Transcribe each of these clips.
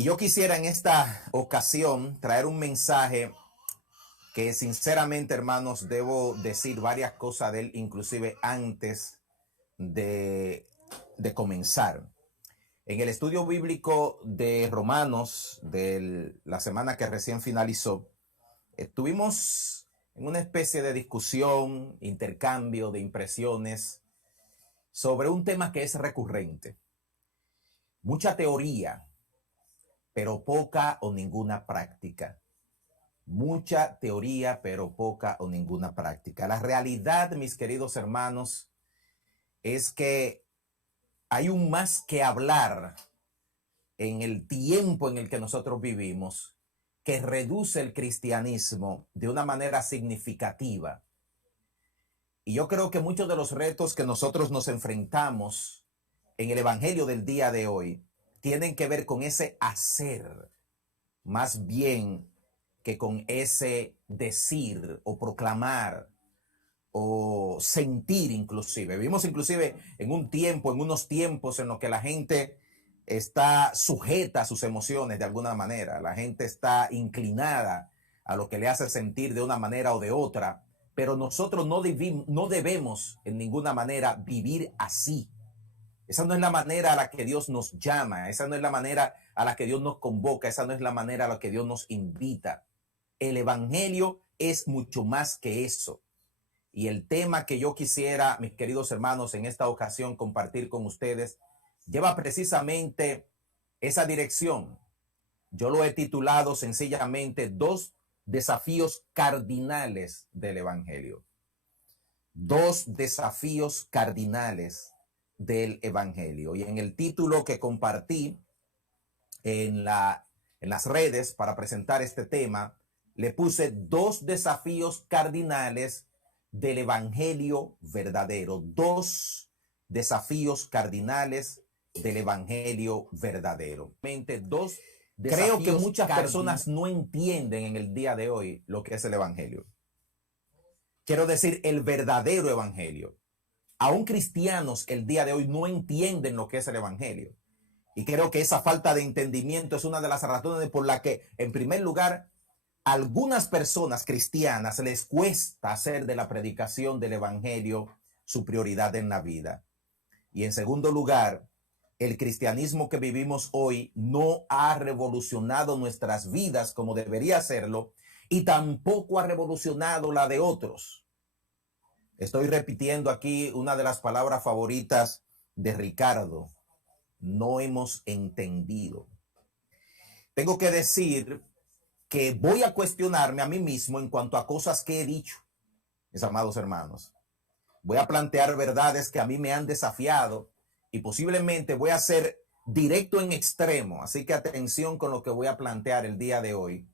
Y yo quisiera en esta ocasión traer un mensaje que sinceramente, hermanos, debo decir varias cosas de él, inclusive antes de comenzar. En el estudio bíblico de Romanos, de la semana que recién finalizó, estuvimos en una especie de discusión, intercambio de impresiones sobre un tema que es recurrente. Mucha teoría, pero poca o ninguna práctica. Mucha teoría, pero poca o ninguna práctica. La realidad, mis queridos hermanos, es que hay un más que hablar en el tiempo en el que nosotros vivimos que reduce el cristianismo de una manera significativa. Y yo creo que muchos de los retos que nosotros nos enfrentamos en el evangelio del día de hoy tienen que ver con ese hacer, más bien que con ese decir o proclamar o sentir inclusive. Vivimos inclusive en un tiempo, en unos tiempos en los que la gente está sujeta a sus emociones de alguna manera. La gente está inclinada a lo que le hace sentir de una manera o de otra, pero nosotros no debemos en ninguna manera vivir así. Esa no es la manera a la que Dios nos llama, esa no es la manera a la que Dios nos convoca, esa no es la manera a la que Dios nos invita. El evangelio es mucho más que eso. Y el tema que yo quisiera, mis queridos hermanos, en esta ocasión compartir con ustedes, lleva precisamente esa dirección. Yo lo he titulado sencillamente 2 desafíos cardinales del evangelio. 2 desafíos cardinales del evangelio. Y en el título que compartí en las redes para presentar este tema, le puse 2 desafíos cardinales del evangelio verdadero. 2 desafíos cardinales del evangelio verdadero. Creo que muchas personas no entienden en el día de hoy lo que es el evangelio. Quiero decir, el verdadero evangelio. Aún cristianos el día de hoy no entienden lo que es el evangelio. Y creo que esa falta de entendimiento es una de las razones por la que, en primer lugar, algunas personas cristianas les cuesta hacer de la predicación del evangelio su prioridad en la vida. Y en segundo lugar, el cristianismo que vivimos hoy no ha revolucionado nuestras vidas como debería hacerlo y tampoco ha revolucionado la de otros. Estoy repitiendo aquí una de las palabras favoritas de Ricardo. No hemos entendido. Tengo que decir que voy a cuestionarme a mí mismo en cuanto a cosas que he dicho, mis amados hermanos. Voy a plantear verdades que a mí me han desafiado y posiblemente voy a ser directo en extremo. Así que atención con lo que voy a plantear el día de hoy,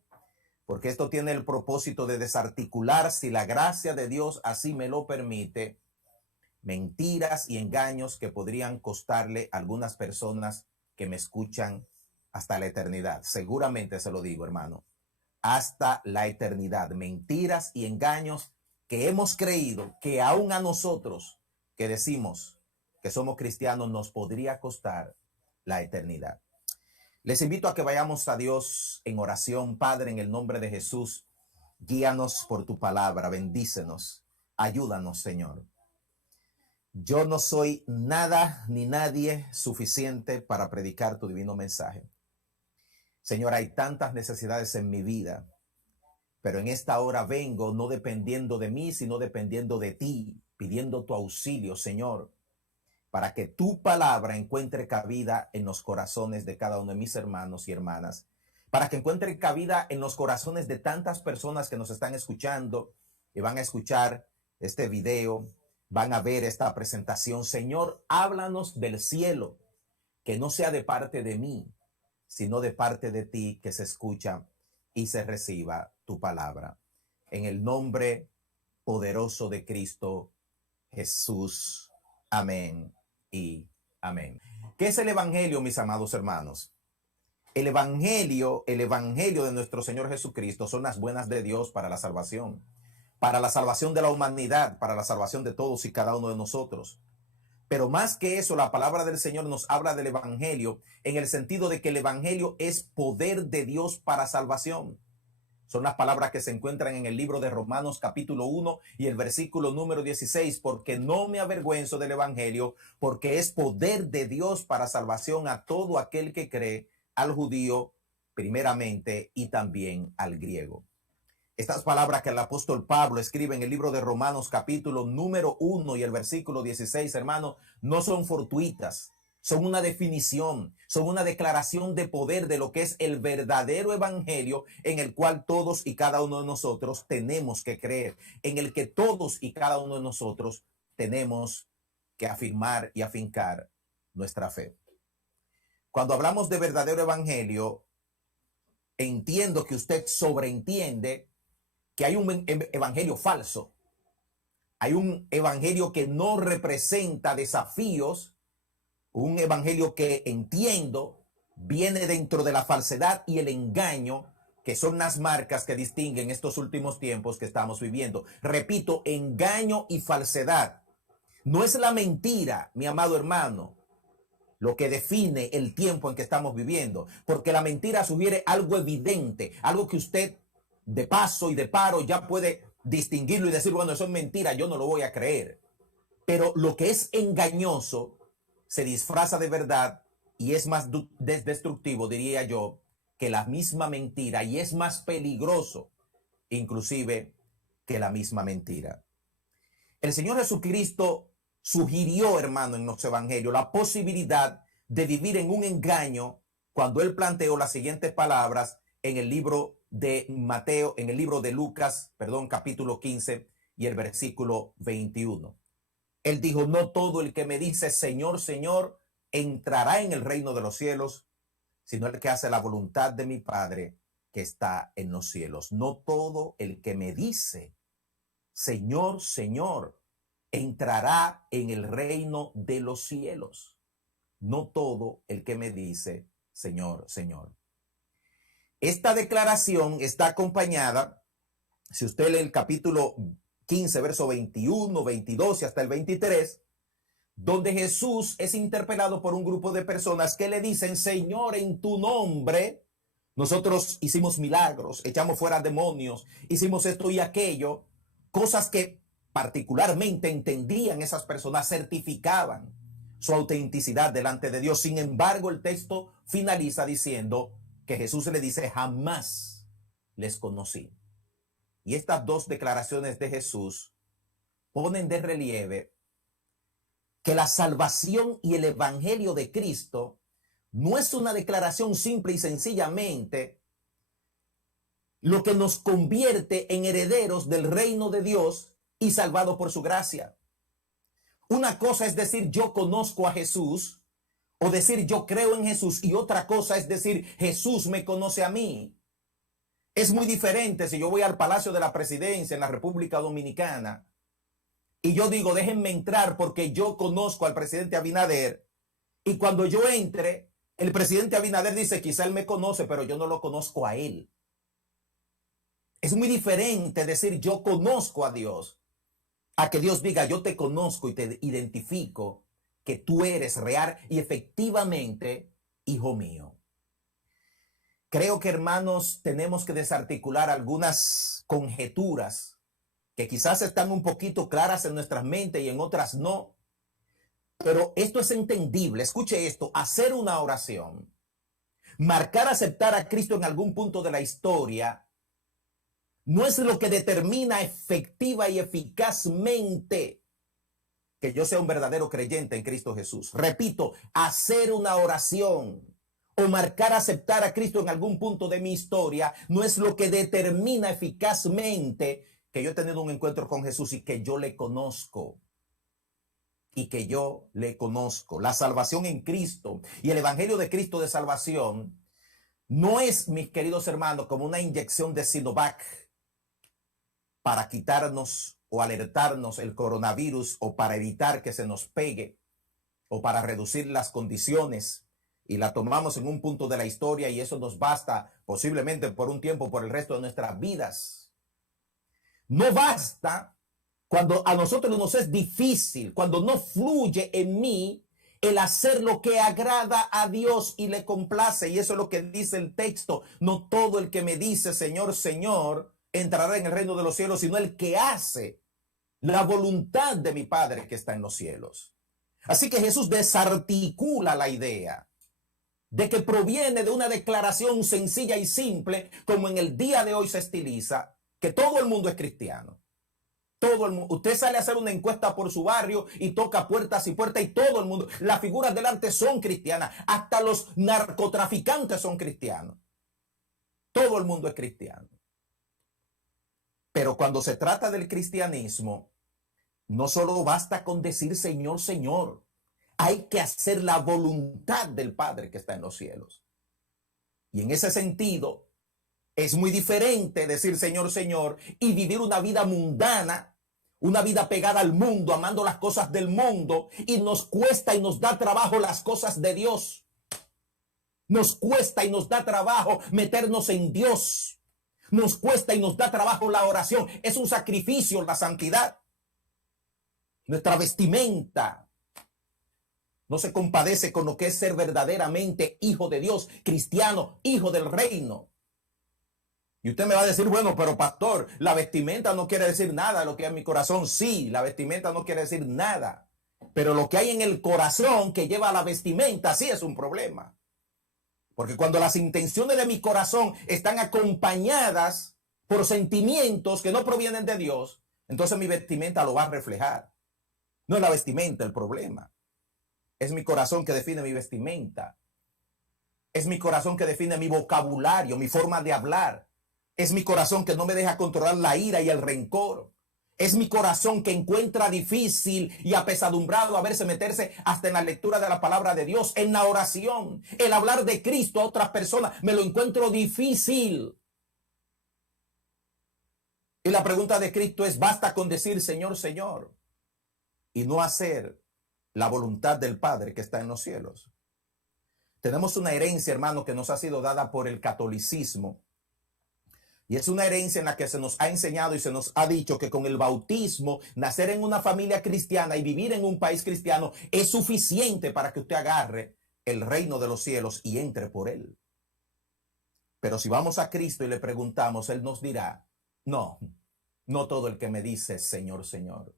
porque esto tiene el propósito de desarticular, si la gracia de Dios así me lo permite, mentiras y engaños que podrían costarle a algunas personas que me escuchan hasta la eternidad. Seguramente se lo digo, hermano. Hasta la eternidad. Mentiras y engaños que hemos creído que aún a nosotros que decimos que somos cristianos nos podría costar la eternidad. Les invito a que vayamos a Dios en oración. Padre, en el nombre de Jesús, guíanos por tu palabra, bendícenos, ayúdanos, Señor. Yo no soy nada ni nadie suficiente para predicar tu divino mensaje. Señor, hay tantas necesidades en mi vida, pero en esta hora vengo no dependiendo de mí, sino dependiendo de ti, pidiendo tu auxilio, Señor, para que tu palabra encuentre cabida en los corazones de cada uno de mis hermanos y hermanas, para que encuentre cabida en los corazones de tantas personas que nos están escuchando y van a escuchar este video, van a ver esta presentación. Señor, háblanos del cielo, que no sea de parte de mí, sino de parte de ti, que se escucha y se reciba tu palabra. En el nombre poderoso de Cristo Jesús. Amén y amén. ¿Qué es el evangelio, mis amados hermanos? El evangelio de nuestro Señor Jesucristo son las buenas de Dios para la salvación de la humanidad, para la salvación de todos y cada uno de nosotros. Pero más que eso, la palabra del Señor nos habla del evangelio en el sentido de que el evangelio es poder de Dios para salvación. Son las palabras que se encuentran en el libro de Romanos capítulo 1 y el versículo número 16, porque no me avergüenzo del evangelio, porque es poder de Dios para salvación a todo aquel que cree, al judío primeramente y también al griego. Estas palabras que el apóstol Pablo escribe en el libro de Romanos capítulo número 1 y el versículo 16, hermano, no son fortuitas, son una definición, son una declaración de poder de lo que es el verdadero evangelio en el cual todos y cada uno de nosotros tenemos que creer, en el que todos y cada uno de nosotros tenemos que afirmar y afincar nuestra fe. Cuando hablamos de verdadero evangelio, entiendo que usted sobreentiende que hay un evangelio falso. Hay un evangelio que no representa desafíos, un evangelio que entiendo viene dentro de la falsedad y el engaño, que son las marcas que distinguen estos últimos tiempos que estamos viviendo. Repito, engaño y falsedad. No es la mentira, mi amado hermano, lo que define el tiempo en que estamos viviendo, porque la mentira sugiere algo evidente, algo que usted de paso y de paro ya puede distinguirlo y decir, bueno, eso es mentira, yo no lo voy a creer. Pero lo que es engañoso se disfraza de verdad y es más destructivo, diría yo, que la misma mentira, y es más peligroso inclusive que la misma mentira. El Señor Jesucristo sugirió, hermano, en los evangelios la posibilidad de vivir en un engaño cuando él planteó las siguientes palabras en el libro de Mateo, en el libro de Lucas, capítulo 15 y el versículo 21. Él dijo, no todo el que me dice Señor, Señor, entrará en el reino de los cielos, sino el que hace la voluntad de mi Padre que está en los cielos. No todo el que me dice Señor, Señor, entrará en el reino de los cielos. No todo el que me dice Señor, Señor. Esta declaración está acompañada, si usted lee el capítulo 15, verso 21, 22 y hasta el 23, donde Jesús es interpelado por un grupo de personas que le dicen, Señor, en tu nombre, nosotros hicimos milagros, echamos fuera demonios, hicimos esto y aquello, cosas que particularmente entendían esas personas, certificaban su autenticidad delante de Dios. Sin embargo, el texto finaliza diciendo que Jesús le dice, jamás les conocí. Y estas dos declaraciones de Jesús ponen de relieve que la salvación y el evangelio de Cristo no es una declaración simple y sencillamente lo que nos convierte en herederos del reino de Dios y salvados por su gracia. Una cosa es decir yo conozco a Jesús o decir yo creo en Jesús, y otra cosa es decir Jesús me conoce a mí. Es muy diferente si yo voy al Palacio de la Presidencia en la República Dominicana y yo digo déjenme entrar porque yo conozco al presidente Abinader, y cuando yo entre el presidente Abinader dice quizá él me conoce pero yo no lo conozco a él. Es muy diferente decir yo conozco a Dios a que Dios diga yo te conozco y te identifico que tú eres real y efectivamente hijo mío. Creo que, hermanos, tenemos que desarticular algunas conjeturas que quizás están un poquito claras en nuestras mentes y en otras no. Pero esto es entendible. Escuche esto, hacer una oración, marcar aceptar a Cristo en algún punto de la historia, no es lo que determina efectiva y eficazmente que yo sea un verdadero creyente en Cristo Jesús. Repito, hacer una oración o marcar aceptar a Cristo en algún punto de mi historia no es lo que determina eficazmente que yo he tenido un encuentro con Jesús y que yo le conozco. Y que yo le conozco. La salvación en Cristo y el evangelio de Cristo de salvación no es, mis queridos hermanos, como una inyección de Sinovac para quitarnos o alertarnos el coronavirus o para evitar que se nos pegue o para reducir las condiciones y la tomamos en un punto de la historia y eso nos basta posiblemente por un tiempo, por el resto de nuestras vidas. No basta Cuando a nosotros nos es difícil, cuando no fluye en mí el hacer lo que agrada a Dios y le complace. Y eso es lo que dice el texto. No todo el que me dice Señor, Señor, entrará en el reino de los cielos, sino el que hace la voluntad de mi Padre que está en los cielos. Así que Jesús desarticula la idea de que proviene de una declaración sencilla y simple, como en el día de hoy se estiliza, que todo el mundo es cristiano. Todo el mundo. Usted sale a hacer una encuesta por su barrio y toca puertas y puertas y todo el mundo. Las figuras del arte son cristianas. Hasta los narcotraficantes son cristianos. Todo el mundo es cristiano. Pero cuando se trata del cristianismo, no solo basta con decir Señor, Señor. Hay que hacer la voluntad del Padre que está en los cielos. Y en ese sentido, es muy diferente decir Señor, Señor y vivir una vida mundana, una vida pegada al mundo, amando las cosas del mundo, y nos cuesta y nos da trabajo las cosas de Dios. Nos cuesta y nos da trabajo meternos en Dios. Nos cuesta y nos da trabajo la oración. Es un sacrificio la santidad. Nuestra vestimenta no se compadece con lo que es ser verdaderamente hijo de Dios, cristiano, hijo del reino. Y usted me va a decir, bueno, pero pastor, la vestimenta no quiere decir nada de lo que hay en mi corazón. Sí, la vestimenta no quiere decir nada. Pero lo que hay en el corazón que lleva a la vestimenta sí es un problema. Porque cuando las intenciones de mi corazón están acompañadas por sentimientos que no provienen de Dios, entonces mi vestimenta lo va a reflejar. No es la vestimenta el problema. Es mi corazón que define mi vestimenta. Es mi corazón que define mi vocabulario, mi forma de hablar. Es mi corazón que no me deja controlar la ira y el rencor. Es mi corazón que encuentra difícil y apesadumbrado a verse meterse hasta en la lectura de la palabra de Dios, en la oración. El hablar de Cristo a otras personas me lo encuentro difícil. Y la pregunta de Cristo es, ¿basta con decir Señor, Señor y no hacer la voluntad del Padre que está en los cielos? Tenemos una herencia, hermano, que nos ha sido dada por el catolicismo. Y es una herencia en la que se nos ha enseñado y se nos ha dicho que con el bautismo, nacer en una familia cristiana y vivir en un país cristiano es suficiente para que usted agarre el reino de los cielos y entre por él. Pero si vamos a Cristo y le preguntamos, Él nos dirá, no, no todo el que me dice Señor, Señor,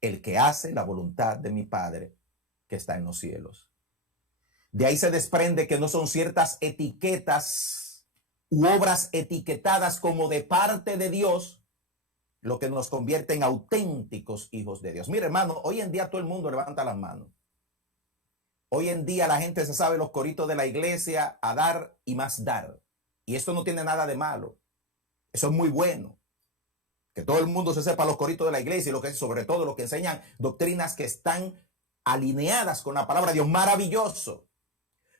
el que hace la voluntad de mi Padre que está en los cielos. De ahí se desprende que no son ciertas etiquetas u obras etiquetadas como de parte de Dios lo que nos convierte en auténticos hijos de Dios. Mire, hermano, hoy en día todo el mundo levanta las manos. Hoy en día la gente se sabe los coritos de la iglesia, a dar y más dar. Y esto no tiene nada de malo. Eso es muy bueno. Que todo el mundo se sepa los coritos de la iglesia y lo que es, sobre todo lo que enseñan doctrinas que están alineadas con la palabra de Dios. Maravilloso.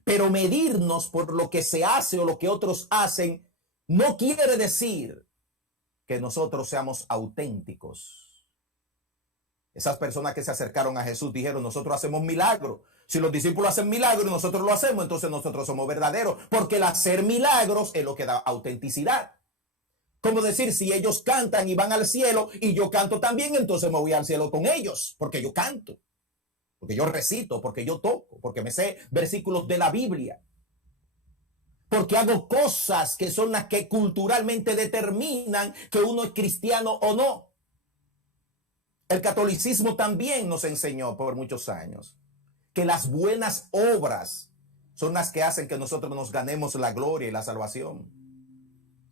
Pero medirnos por lo que se hace o lo que otros hacen no quiere decir que nosotros seamos auténticos. Esas personas que se acercaron a Jesús dijeron, nosotros hacemos milagros. Si los discípulos hacen milagros y nosotros lo hacemos, entonces nosotros somos verdaderos, porque el hacer milagros es lo que da autenticidad. Como decir, si ellos cantan y van al cielo y yo canto también, entonces me voy al cielo con ellos, porque yo canto, porque yo recito, porque yo toco, porque me sé versículos de la Biblia, porque hago cosas que son las que culturalmente determinan que uno es cristiano o no. El catolicismo también nos enseñó por muchos años que las buenas obras son las que hacen que nosotros nos ganemos la gloria y la salvación.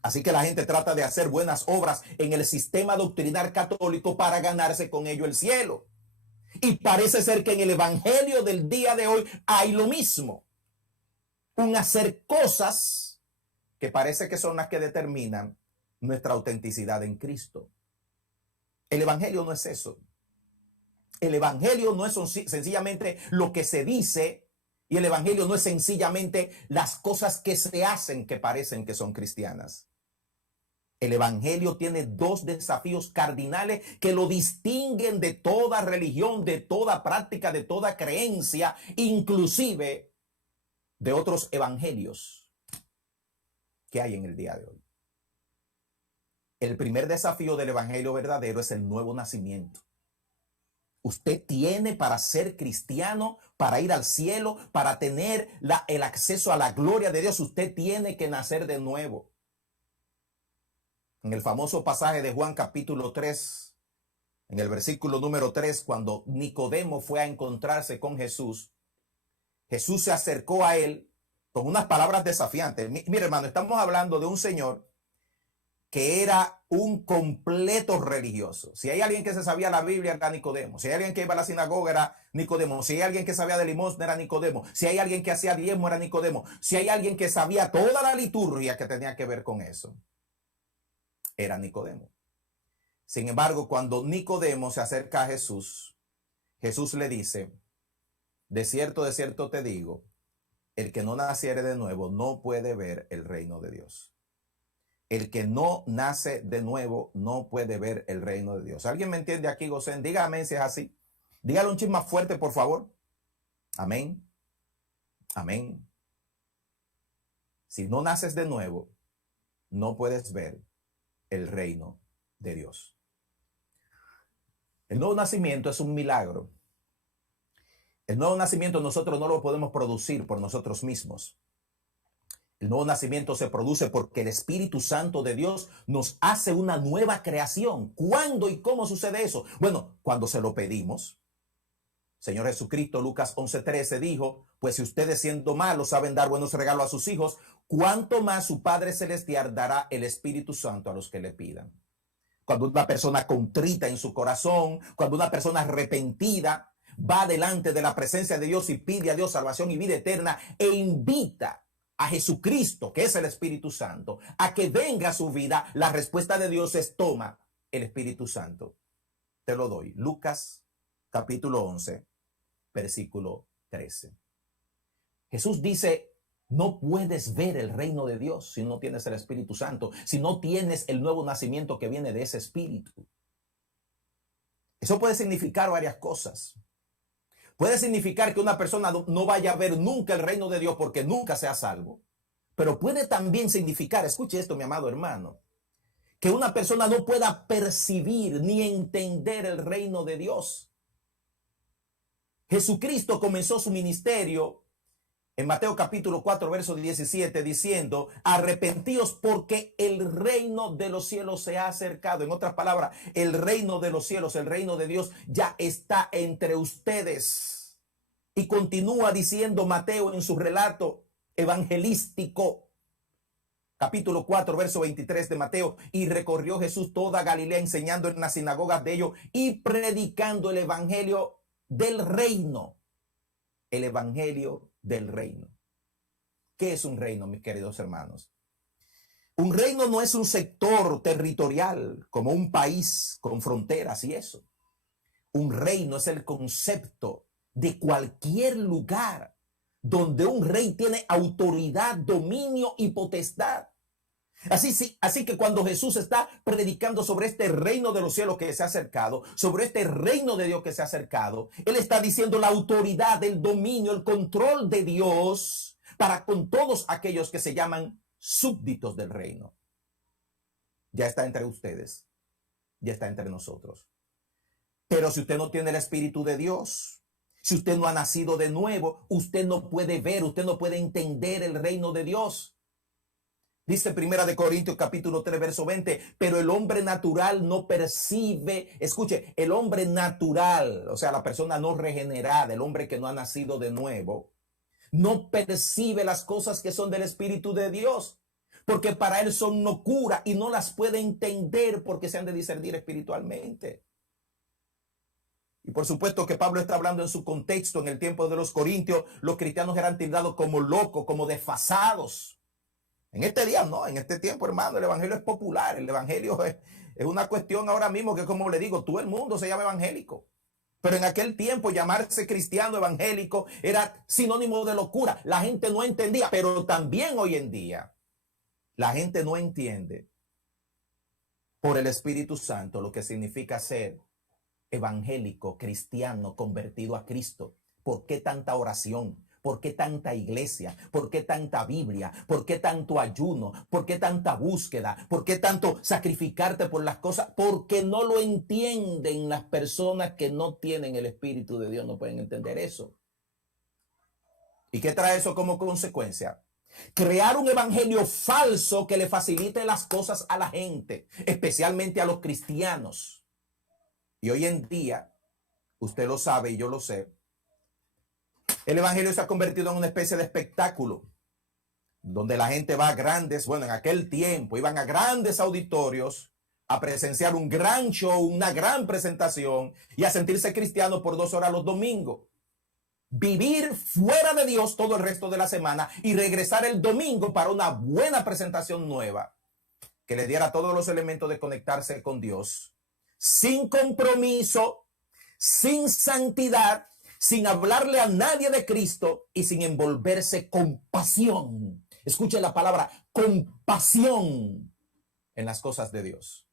Así que la gente trata de hacer buenas obras en el sistema doctrinal católico para ganarse con ello el cielo. Y parece ser que en el evangelio del día de hoy hay lo mismo. Un hacer cosas que parece que son las que determinan nuestra autenticidad en Cristo. El evangelio no es eso. El evangelio no es sencillamente lo que se dice, y el evangelio no es sencillamente las cosas que se hacen que parecen que son cristianas. El evangelio tiene dos desafíos cardinales que lo distinguen de toda religión, de toda práctica, de toda creencia, inclusive de otros evangelios que hay en el día de hoy. El primer desafío del evangelio verdadero es el nuevo nacimiento. Usted tiene, para ser cristiano, para ir al cielo, para tener el acceso a la gloria de Dios, usted tiene que nacer de nuevo. En el famoso pasaje de Juan capítulo 3, en el versículo número 3, cuando Nicodemo fue a encontrarse con Jesús, Jesús se acercó a él con unas palabras desafiantes. Mire, hermano, estamos hablando de un señor que era un completo religioso. Si hay alguien que se sabía la Biblia, era Nicodemo. Si hay alguien que iba a la sinagoga, era Nicodemo. Si hay alguien que sabía de limosna, era Nicodemo. Si hay alguien que hacía diezmo, era Nicodemo. Si hay alguien que sabía toda la liturgia que tenía que ver con eso, era Nicodemo. Sin embargo, cuando Nicodemo se acerca a Jesús, Jesús le dice: de cierto te digo, el que no naciere de nuevo no puede ver el reino de Dios. El que no nace de nuevo no puede ver el reino de Dios. ¿Alguien me entiende aquí, Gosén? Dígame si es así. Dígale un chisme más fuerte, por favor. Amén. Amén. Si no naces de nuevo, no puedes ver el reino de Dios. El nuevo nacimiento es un milagro. El nuevo nacimiento nosotros no lo podemos producir por nosotros mismos. El nuevo nacimiento se produce porque el Espíritu Santo de Dios nos hace una nueva creación. ¿Cuándo y cómo sucede eso? Bueno, cuando se lo pedimos. Señor Jesucristo, Lucas 11:13 dijo: pues si ustedes, siendo malos, saben dar buenos regalos a sus hijos, ¿cuánto más su Padre Celestial dará el Espíritu Santo a los que le pidan? Cuando una persona contrita en su corazón, cuando una persona arrepentida va delante de la presencia de Dios y pide a Dios salvación y vida eterna e invita a Jesucristo, que es el Espíritu Santo, a que venga a su vida, la respuesta de Dios es: toma el Espíritu Santo. Te lo doy. Lucas capítulo 11, versículo 13. Jesús dice: no puedes ver el reino de Dios si no tienes el Espíritu Santo, si no tienes el nuevo nacimiento que viene de ese Espíritu. Eso puede significar varias cosas. Puede significar que una persona no vaya a ver nunca el reino de Dios porque nunca sea salvo. Pero puede también significar, escuche esto, mi amado hermano, que una persona no pueda percibir ni entender el reino de Dios. Jesucristo comenzó su ministerio en Mateo capítulo 4, verso 17, diciendo: arrepentíos porque el reino de los cielos se ha acercado. En otras palabras, el reino de los cielos, el reino de Dios ya está entre ustedes. Y continúa diciendo Mateo en su relato evangelístico, capítulo 4, verso 23 de Mateo: y recorrió Jesús toda Galilea, enseñando en las sinagogas de ellos y predicando el evangelio del reino. El evangelio del reino. ¿Qué es un reino, mis queridos hermanos? Un reino no es un sector territorial como un país con fronteras y eso. Un reino es el concepto de cualquier lugar donde un rey tiene autoridad, dominio y potestad. Así que cuando Jesús está predicando sobre este reino de los cielos que se ha acercado, sobre este reino de Dios que se ha acercado, Él está diciendo la autoridad, el dominio, el control de Dios para con todos aquellos que se llaman súbditos del reino. Ya está entre ustedes, ya está entre nosotros. Pero si usted no tiene el Espíritu de Dios, si usted no ha nacido de nuevo, usted no puede ver, usted no puede entender el reino de Dios. Dice Primera de Corintios capítulo 3, verso 20, pero el hombre natural no percibe, escuche, el hombre natural, o sea, la persona no regenerada, el hombre que no ha nacido de nuevo, no percibe las cosas que son del Espíritu de Dios, porque para él son locura y no las puede entender porque se han de discernir espiritualmente. Y por supuesto que Pablo está hablando en su contexto, en el tiempo de los corintios, los cristianos eran tildados como locos, como desfasados. En este día no, en este tiempo, hermano, el evangelio es popular, el evangelio es una cuestión ahora mismo que, como le digo, todo el mundo se llama evangélico. Pero en aquel tiempo llamarse cristiano evangélico era sinónimo de locura. La gente no entendía, pero también hoy en día la gente no entiende por el Espíritu Santo lo que significa ser evangélico, cristiano, convertido a Cristo. ¿Por qué tanta oración? ¿Por qué tanta iglesia? ¿Por qué tanta Biblia? ¿Por qué tanto ayuno? ¿Por qué tanta búsqueda? ¿Por qué tanto sacrificarte por las cosas? Porque no lo entienden las personas que no tienen el Espíritu de Dios, no pueden entender eso. ¿Y qué trae eso como consecuencia? Crear un evangelio falso que le facilite las cosas a la gente, especialmente a los cristianos. Y hoy en día, usted lo sabe y yo lo sé, el evangelio se ha convertido en una especie de espectáculo, donde la gente va a grandes, bueno, en aquel tiempo iban a grandes auditorios a presenciar un gran show, una gran presentación y a sentirse cristiano por 2 horas los domingos. Vivir fuera de Dios todo el resto de la semana y regresar el domingo para una buena presentación nueva que le diera todos los elementos de conectarse con Dios, sin compromiso, sin santidad, sin hablarle a nadie de Cristo y sin envolverse con pasión. Escuche la palabra, con pasión en las cosas de Dios.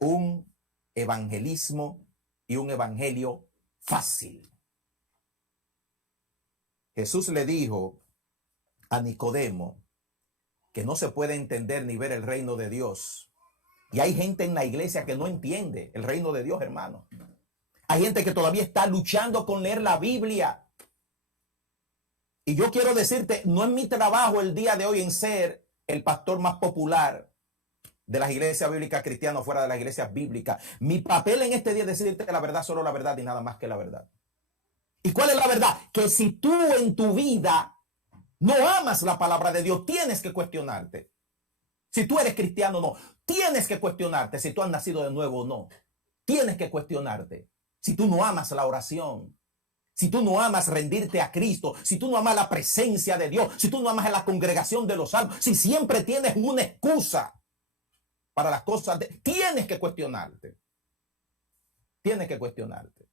Un evangelismo y un evangelio fácil. Jesús le dijo a Nicodemo que no se puede entender ni ver el reino de Dios. Y hay gente en la iglesia que no entiende el reino de Dios, hermano. Hay gente que todavía está luchando con leer la Biblia. Y yo quiero decirte, no es mi trabajo el día de hoy en ser el pastor más popular de las iglesias bíblicas cristianas fuera de las iglesias bíblicas. Mi papel en este día es decirte la verdad, solo la verdad y nada más que la verdad. ¿Y cuál es la verdad? Que si tú en tu vida no amas la palabra de Dios, tienes que cuestionarte. Si tú eres cristiano o no, tienes que cuestionarte si tú has nacido de nuevo o no. Tienes que cuestionarte. Si tú no amas la oración, si tú no amas rendirte a Cristo, si tú no amas la presencia de Dios, si tú no amas la congregación de los salvos, si siempre tienes una excusa para las cosas, tienes que cuestionarte. Tienes que cuestionarte.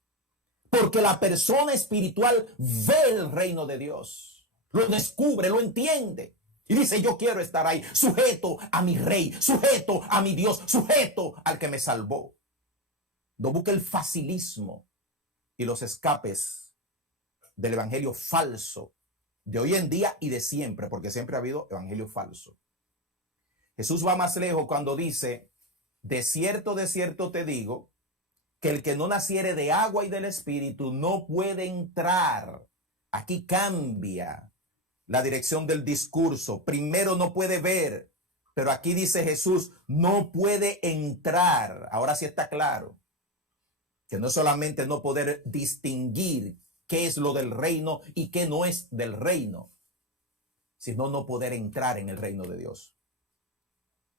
Porque la persona espiritual ve el reino de Dios, lo descubre, lo entiende. Y dice, yo quiero estar ahí, sujeto a mi rey, sujeto a mi Dios, sujeto al que me salvó. No busque el facilismo y los escapes del evangelio falso de hoy en día y de siempre, porque siempre ha habido evangelio falso. Jesús va más lejos cuando dice, de cierto te digo, que el que no naciere de agua y del Espíritu no puede entrar. Aquí cambia la dirección del discurso. Primero no puede ver, pero aquí dice Jesús, no puede entrar. Ahora sí está claro que no es solamente no poder distinguir qué es lo del reino y qué no es del reino, sino no poder entrar en el reino de Dios.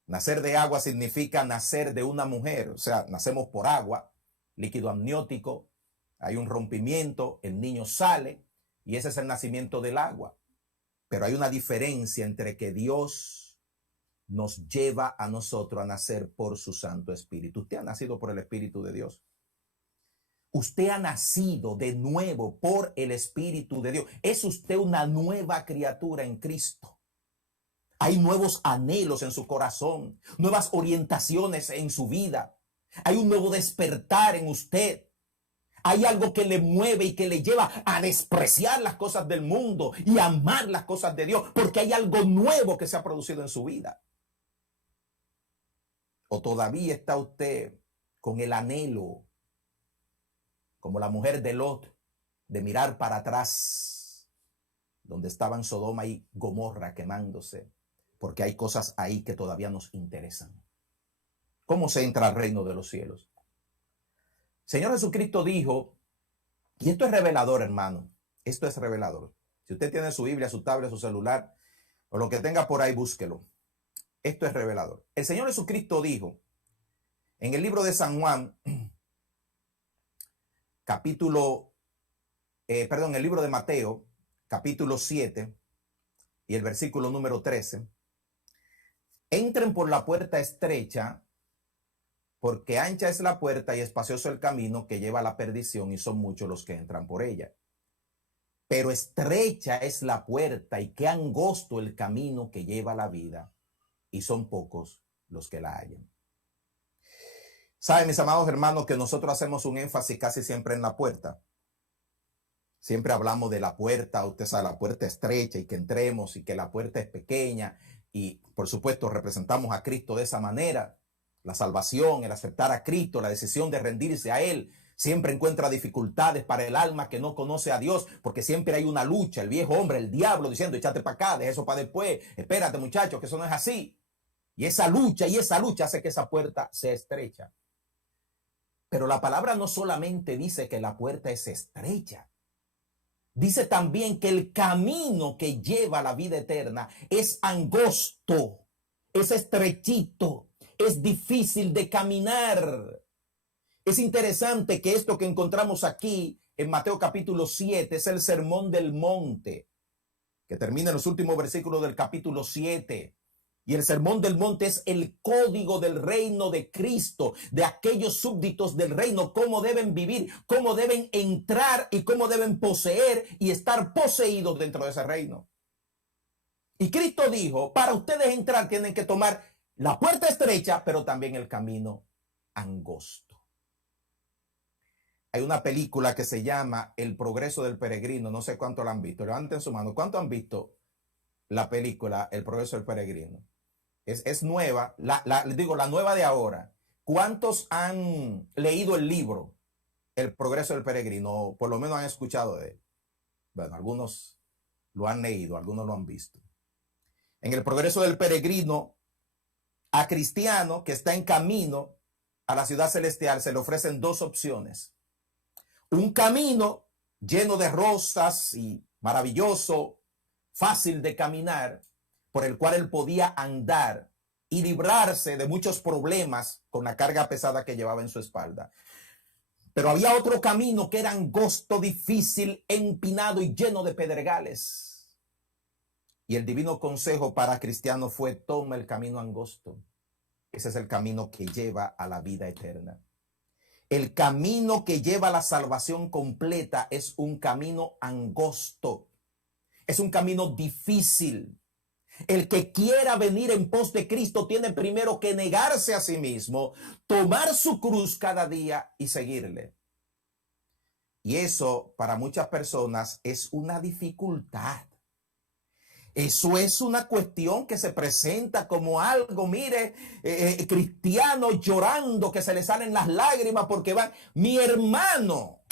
Nacer de agua significa nacer de una mujer, o sea, nacemos por agua, líquido amniótico, hay un rompimiento, el niño sale y ese es el nacimiento del agua. Pero hay una diferencia entre que Dios nos lleva a nosotros a nacer por su Santo Espíritu. Usted ha nacido por el Espíritu de Dios. Usted ha nacido de nuevo por el Espíritu de Dios. Es usted una nueva criatura en Cristo. Hay nuevos anhelos en su corazón, nuevas orientaciones en su vida. Hay un nuevo despertar en usted. Hay algo que le mueve y que le lleva a despreciar las cosas del mundo y amar las cosas de Dios, porque hay algo nuevo que se ha producido en su vida. ¿O todavía está usted con el anhelo, como la mujer de Lot, de mirar para atrás, donde estaban Sodoma y Gomorra quemándose? Porque hay cosas ahí que todavía nos interesan. ¿Cómo se entra al reino de los cielos? Señor Jesucristo dijo, y esto es revelador, hermano, esto es revelador. Si usted tiene su Biblia, su tablet, su celular, o lo que tenga por ahí, búsquelo. Esto es revelador. El Señor Jesucristo dijo, en el libro de San Juan, el libro de Mateo, capítulo 7, y el versículo número 13, entren por la puerta estrecha, porque ancha es la puerta y espacioso el camino que lleva a la perdición, y son muchos los que entran por ella. Pero estrecha es la puerta y qué angosto el camino que lleva a la vida, y son pocos los que la hallan. Saben, mis amados hermanos, que nosotros hacemos un énfasis casi siempre en la puerta. Siempre hablamos de la puerta, usted sabe, la puerta estrecha y que entremos y que la puerta es pequeña. Y por supuesto representamos a Cristo de esa manera. La salvación, el aceptar a Cristo, la decisión de rendirse a Él, siempre encuentra dificultades para el alma que no conoce a Dios, porque siempre hay una lucha, el viejo hombre, el diablo diciendo, échate para acá, deja eso para después, espérate muchachos, que eso no es así. Y esa lucha hace que esa puerta sea estrecha. Pero la palabra no solamente dice que la puerta es estrecha, dice también que el camino que lleva a la vida eterna es angosto, es estrechito, es difícil de caminar. Es interesante que esto que encontramos aquí en Mateo capítulo 7 es el sermón del monte, que termina en los últimos versículos del capítulo 7. Y el sermón del monte es el código del reino de Cristo, de aquellos súbditos del reino, cómo deben vivir, cómo deben entrar y cómo deben poseer y estar poseídos dentro de ese reino. Y Cristo dijo, para ustedes entrar tienen que tomar la puerta estrecha, pero también el camino angosto. Hay una película que se llama El progreso del peregrino, no sé cuánto la han visto, levanten su mano, ¿cuánto han visto la película El progreso del peregrino? Es nueva, la nueva de ahora. ¿Cuántos han leído el libro El progreso del peregrino? O por lo menos han escuchado de él. Bueno, algunos lo han leído, algunos lo han visto. En El progreso del peregrino, a Cristiano que está en camino a la ciudad celestial se le ofrecen dos opciones. Un camino lleno de rosas y maravilloso, fácil de caminar, por el cual él podía andar y librarse de muchos problemas con la carga pesada que llevaba en su espalda. Pero había otro camino que era angosto, difícil, empinado y lleno de pedregales. Y el divino consejo para Cristiano fue: toma el camino angosto. Ese es el camino que lleva a la vida eterna. El camino que lleva a la salvación completa es un camino angosto. Es un camino difícil. El que quiera venir en pos de Cristo tiene primero que negarse a sí mismo, tomar su cruz cada día y seguirle. Y eso para muchas personas es una dificultad. Eso es una cuestión que se presenta como algo, mire, cristianos llorando, que se les salen las lágrimas porque van. Mi hermano,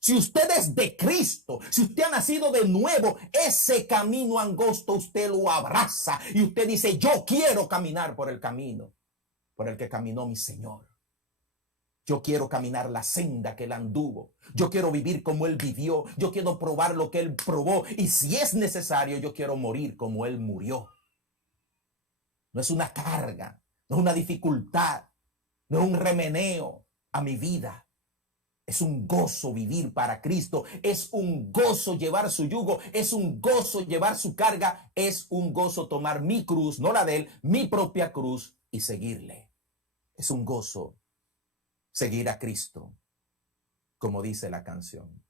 si usted es de Cristo, si usted ha nacido de nuevo, ese camino angosto usted lo abraza y usted dice: yo quiero caminar por el camino por el que caminó mi Señor. Yo quiero caminar la senda que él anduvo. Yo quiero vivir como él vivió. Yo quiero probar lo que él probó. Y si es necesario, yo quiero morir como él murió. No es una carga, no es una dificultad, no es un remeneo a mi vida. Es un gozo vivir para Cristo. Es un gozo llevar su yugo. Es un gozo llevar su carga. Es un gozo tomar mi cruz, no la de él, mi propia cruz, y seguirle. Es un gozo seguir a Cristo, como dice la canción.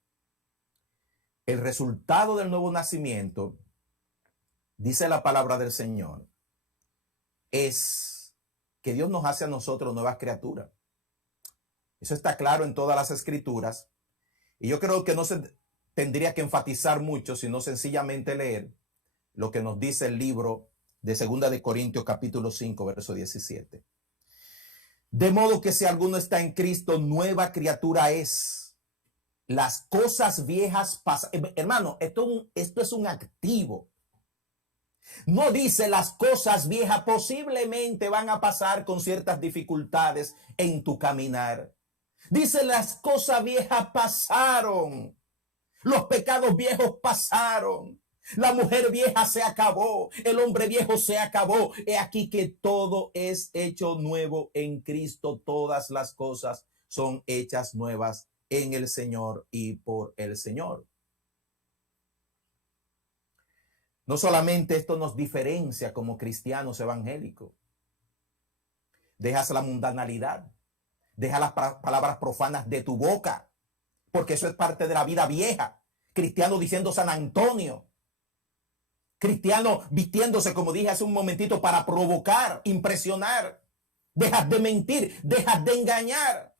El resultado del nuevo nacimiento, dice la palabra del Señor, es que Dios nos hace a nosotros nuevas criaturas. Eso está claro en todas las escrituras. Y yo creo que no se tendría que enfatizar mucho, sino sencillamente leer lo que nos dice el libro de 2 de Corintios capítulo 5, verso 17. De modo que si alguno está en Cristo, nueva criatura es. Las cosas viejas pasan. Hermano, esto es un activo. No dice las cosas viejas posiblemente van a pasar con ciertas dificultades en tu caminar. Dice las cosas viejas pasaron. Los pecados viejos pasaron. La mujer vieja se acabó, el hombre viejo se acabó. He aquí que todo es hecho nuevo en Cristo. Todas las cosas son hechas nuevas en el Señor y por el Señor. No solamente esto nos diferencia como cristianos evangélicos. Dejas la mundanalidad, deja las palabras profanas de tu boca, porque eso es parte de la vida vieja. Cristiano diciendo San Antonio. Cristiano vistiéndose, como dije hace un momentito, para provocar, impresionar. Dejas de mentir, dejas de engañar.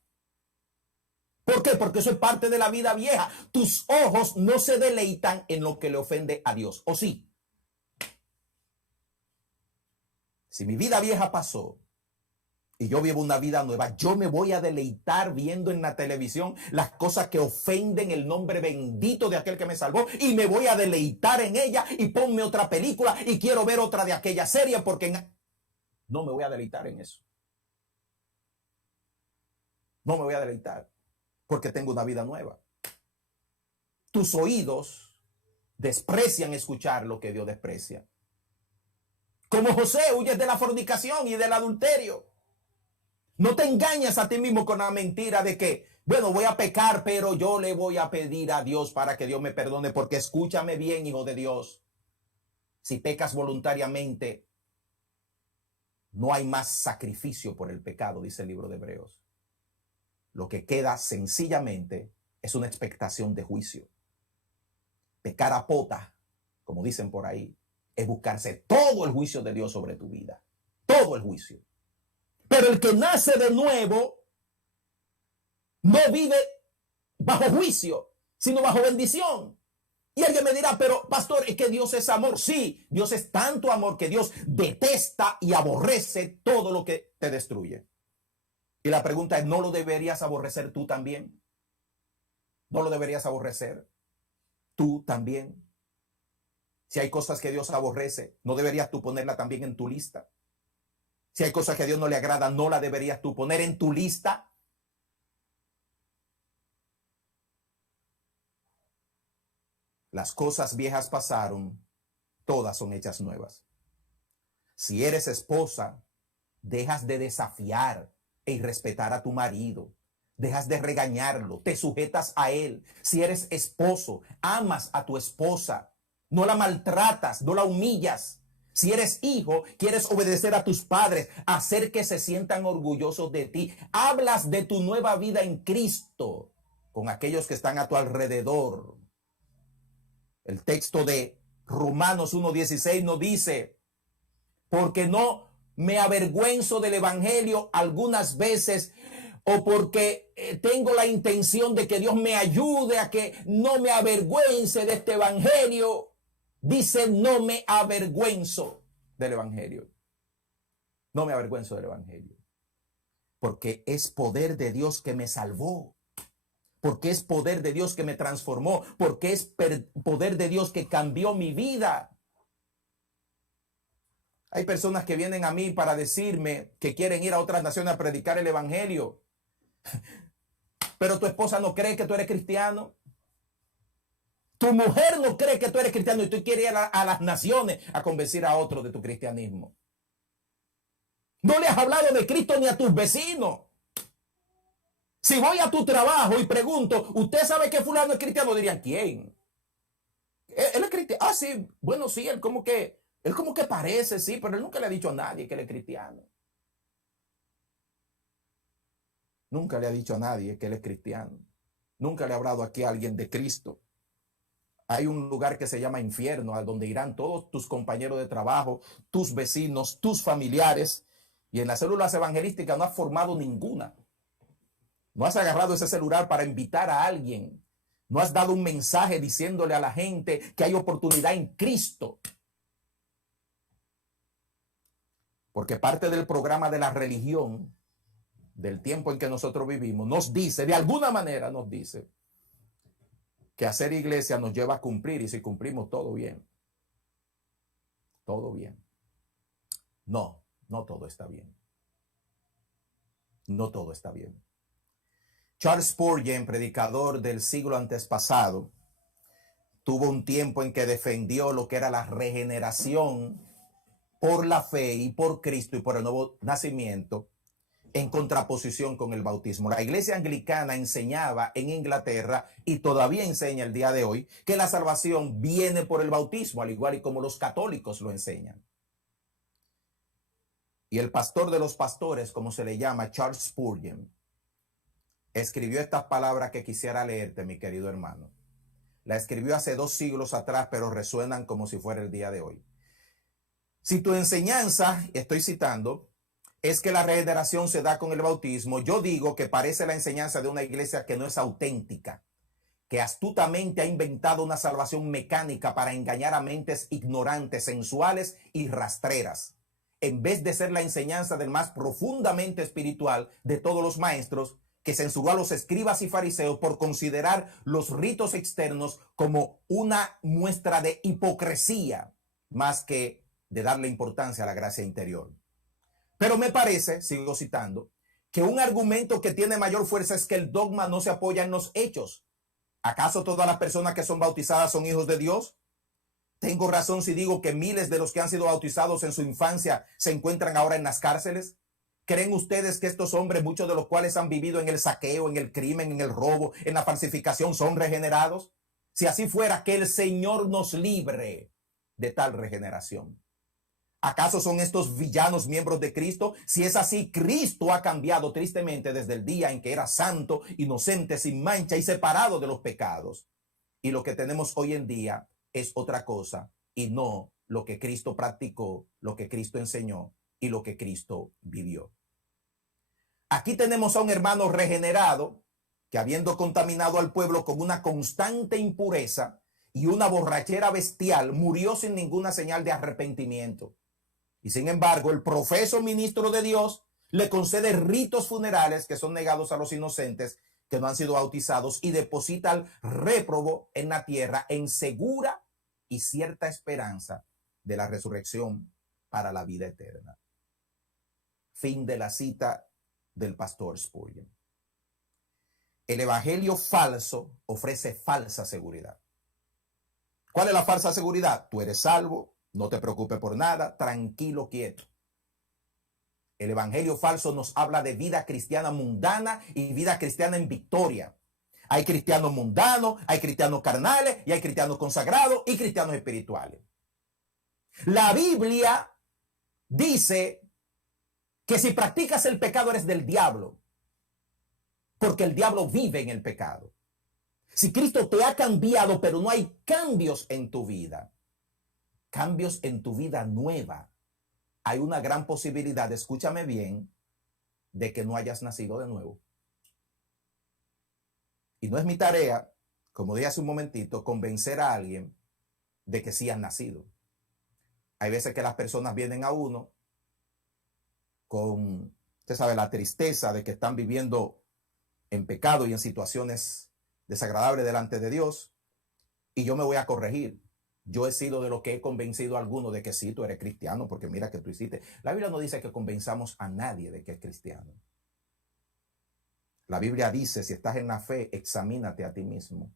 ¿Por qué? Porque eso es parte de la vida vieja. Tus ojos no se deleitan en lo que le ofende a Dios. ¿O sí? Si mi vida vieja pasó y yo vivo una vida nueva, yo me voy a deleitar viendo en la televisión las cosas que ofenden el nombre bendito de aquel que me salvó, y me voy a deleitar en ella, y ponme otra película y quiero ver otra de aquella serie, porque no me voy a deleitar en eso. No me voy a deleitar porque tengo una vida nueva. Tus oídos desprecian escuchar lo que Dios desprecia. Como José, huyes de la fornicación y del adulterio. No te engañas a ti mismo con la mentira de que, bueno, voy a pecar, pero yo le voy a pedir a Dios para que Dios me perdone, porque escúchame bien, hijo de Dios. Si pecas voluntariamente, no hay más sacrificio por el pecado, dice el libro de Hebreos. Lo que queda sencillamente es una expectación de juicio. Pecar a pota, como dicen por ahí, es buscarse todo el juicio de Dios sobre tu vida. Todo el juicio. Pero el que nace de nuevo no vive bajo juicio, sino bajo bendición. Y alguien me dirá, pero pastor, es que Dios es amor. Sí, Dios es tanto amor que Dios detesta y aborrece todo lo que te destruye. Y la pregunta es, ¿no lo deberías aborrecer tú también? ¿No lo deberías aborrecer tú también? Si hay cosas que Dios aborrece, ¿no deberías tú ponerla también en tu lista? Si hay cosas que a Dios no le agradan, ¿no la deberías tú poner en tu lista? Las cosas viejas pasaron, todas son hechas nuevas. Si eres esposa, dejas de desafiar e irrespetar a tu marido. Dejas de regañarlo, te sujetas a él. Si eres esposo, amas a tu esposa. No la maltratas, no la humillas. Si eres hijo, quieres obedecer a tus padres, hacer que se sientan orgullosos de ti. Hablas de tu nueva vida en Cristo con aquellos que están a tu alrededor. El texto de Romanos 1:16 nos dice, porque no me avergüenzo del evangelio algunas veces, o porque tengo la intención de que Dios me ayude a que no me avergüence de este evangelio. Dice, no me avergüenzo del evangelio. No me avergüenzo del evangelio. Porque es poder de Dios que me salvó. Porque es poder de Dios que me transformó. Porque es poder de Dios que cambió mi vida. Hay personas que vienen a mí para decirme que quieren ir a otras naciones a predicar el evangelio. Pero tu esposa no cree que tú eres cristiano. Tu mujer no cree que tú eres cristiano y tú quieres ir a las naciones a convencer a otros de tu cristianismo. No le has hablado de Cristo ni a tus vecinos. Si voy a tu trabajo y pregunto, ¿usted sabe que fulano es cristiano? Dirían, ¿quién? Él es cristiano. Ah, sí, bueno, sí, él como que parece, sí, pero él nunca le ha dicho a nadie que él es cristiano. Nunca le ha dicho a nadie que él es cristiano. Nunca le ha hablado aquí a alguien de Cristo. Hay un lugar que se llama infierno, a donde irán todos tus compañeros de trabajo, tus vecinos, tus familiares. Y en las células evangelísticas no has formado ninguna. No has agarrado ese celular para invitar a alguien. No has dado un mensaje diciéndole a la gente que hay oportunidad en Cristo. Porque parte del programa de la religión, del tiempo en que nosotros vivimos, nos dice, de alguna manera nos dice, que hacer iglesia nos lleva a cumplir, y si cumplimos, todo bien. Todo bien. No, no todo está bien. No todo está bien. Charles Spurgeon, predicador del siglo antepasado, tuvo un tiempo en que defendió lo que era la regeneración por la fe y por Cristo y por el nuevo nacimiento, en contraposición con el bautismo. La iglesia anglicana enseñaba en Inglaterra, y todavía enseña el día de hoy, que la salvación viene por el bautismo, al igual y como los católicos lo enseñan. Y el pastor de los pastores, como se le llama, Charles Spurgeon, escribió estas palabras que quisiera leerte, mi querido hermano. La escribió hace 2 siglos atrás, pero resuenan como si fuera el día de hoy. Si tu enseñanza, estoy citando, es que la regeneración se da con el bautismo, yo digo que parece la enseñanza de una iglesia que no es auténtica, que astutamente ha inventado una salvación mecánica para engañar a mentes ignorantes, sensuales y rastreras, en vez de ser la enseñanza del más profundamente espiritual de todos los maestros, que censuró a los escribas y fariseos por considerar los ritos externos como una muestra de hipocresía, más que de darle importancia a la gracia interior. Pero me parece, sigo citando, que un argumento que tiene mayor fuerza es que el dogma no se apoya en los hechos. ¿Acaso todas las personas que son bautizadas son hijos de Dios? ¿Tengo razón si digo que miles de los que han sido bautizados en su infancia se encuentran ahora en las cárceles? ¿Creen ustedes que estos hombres, muchos de los cuales han vivido en el saqueo, en el crimen, en el robo, en la falsificación, son regenerados? Si así fuera, que el Señor nos libre de tal regeneración. ¿Acaso son estos villanos miembros de Cristo? Si es así, Cristo ha cambiado tristemente desde el día en que era santo, inocente, sin mancha y separado de los pecados. Y lo que tenemos hoy en día es otra cosa y no lo que Cristo practicó, lo que Cristo enseñó y lo que Cristo vivió. Aquí tenemos a un hermano regenerado que, habiendo contaminado al pueblo con una constante impureza y una borrachera bestial, murió sin ninguna señal de arrepentimiento. Y sin embargo, el profeso ministro de Dios le concede ritos funerales que son negados a los inocentes que no han sido bautizados y deposita al réprobo en la tierra en segura y cierta esperanza de la resurrección para la vida eterna. Fin de la cita del pastor Spurgeon. El evangelio falso ofrece falsa seguridad. ¿Cuál es la falsa seguridad? Tú eres salvo, no te preocupes por nada, tranquilo, quieto. El evangelio falso nos habla de vida cristiana mundana y vida cristiana en victoria. Hay cristianos mundanos, hay cristianos carnales y hay cristianos consagrados y cristianos espirituales. La Biblia dice que si practicas el pecado eres del diablo, porque el diablo vive en el pecado. Si Cristo te ha cambiado, pero no hay cambios en tu vida, cambios en tu vida nueva, hay una gran posibilidad, escúchame bien, de que no hayas nacido de nuevo. Y no es mi tarea, como dije hace un momentito, convencer a alguien de que sí han nacido. Hay veces que las personas vienen a uno con, usted sabe, la tristeza de que están viviendo en pecado y en situaciones desagradables delante de Dios, y yo me voy a corregir. Yo he sido de los que he convencido a algunos de que sí, tú eres cristiano, porque mira que tú hiciste. La Biblia no dice que convenzamos a nadie de que es cristiano. La Biblia dice, si estás en la fe, examínate a ti mismo.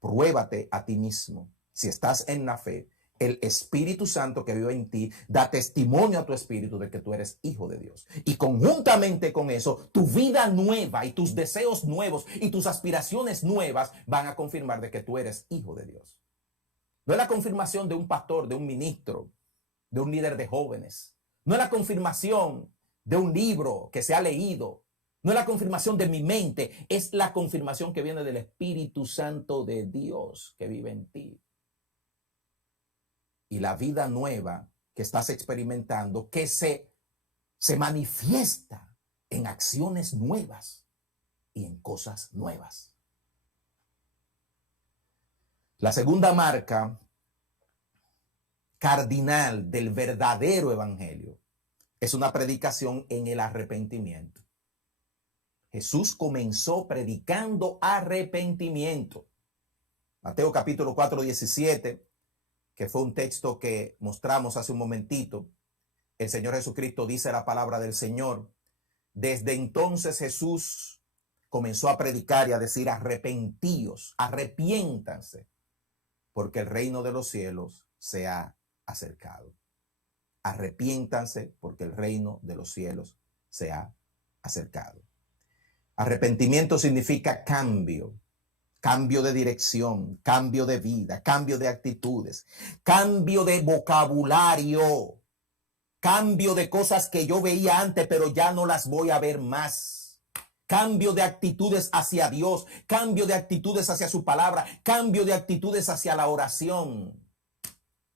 Pruébate a ti mismo. Si estás en la fe, el Espíritu Santo que vive en ti da testimonio a tu espíritu de que tú eres hijo de Dios. Y conjuntamente con eso, tu vida nueva y tus deseos nuevos y tus aspiraciones nuevas van a confirmar de que tú eres hijo de Dios. No es la confirmación de un pastor, de un ministro, de un líder de jóvenes. No es la confirmación de un libro que se ha leído. No es la confirmación de mi mente. Es la confirmación que viene del Espíritu Santo de Dios que vive en ti. Y la vida nueva que estás experimentando, que se manifiesta en acciones nuevas y en cosas nuevas. La segunda marca cardinal del verdadero evangelio es una predicación en el arrepentimiento. Jesús comenzó predicando arrepentimiento. Mateo capítulo 4, 17, que fue un texto que mostramos hace un momentito. El Señor Jesucristo dice la palabra del Señor. Desde entonces Jesús comenzó a predicar y a decir: arrepentíos, arrepiéntanse, porque el reino de los cielos se ha acercado. Arrepiéntanse, porque el reino de los cielos se ha acercado. Arrepentimiento significa cambio, cambio de dirección, cambio de vida, cambio de actitudes, cambio de vocabulario, cambio de cosas que yo veía antes, pero ya no las voy a ver más. Cambio de actitudes hacia Dios, cambio de actitudes hacia su palabra, cambio de actitudes hacia la oración,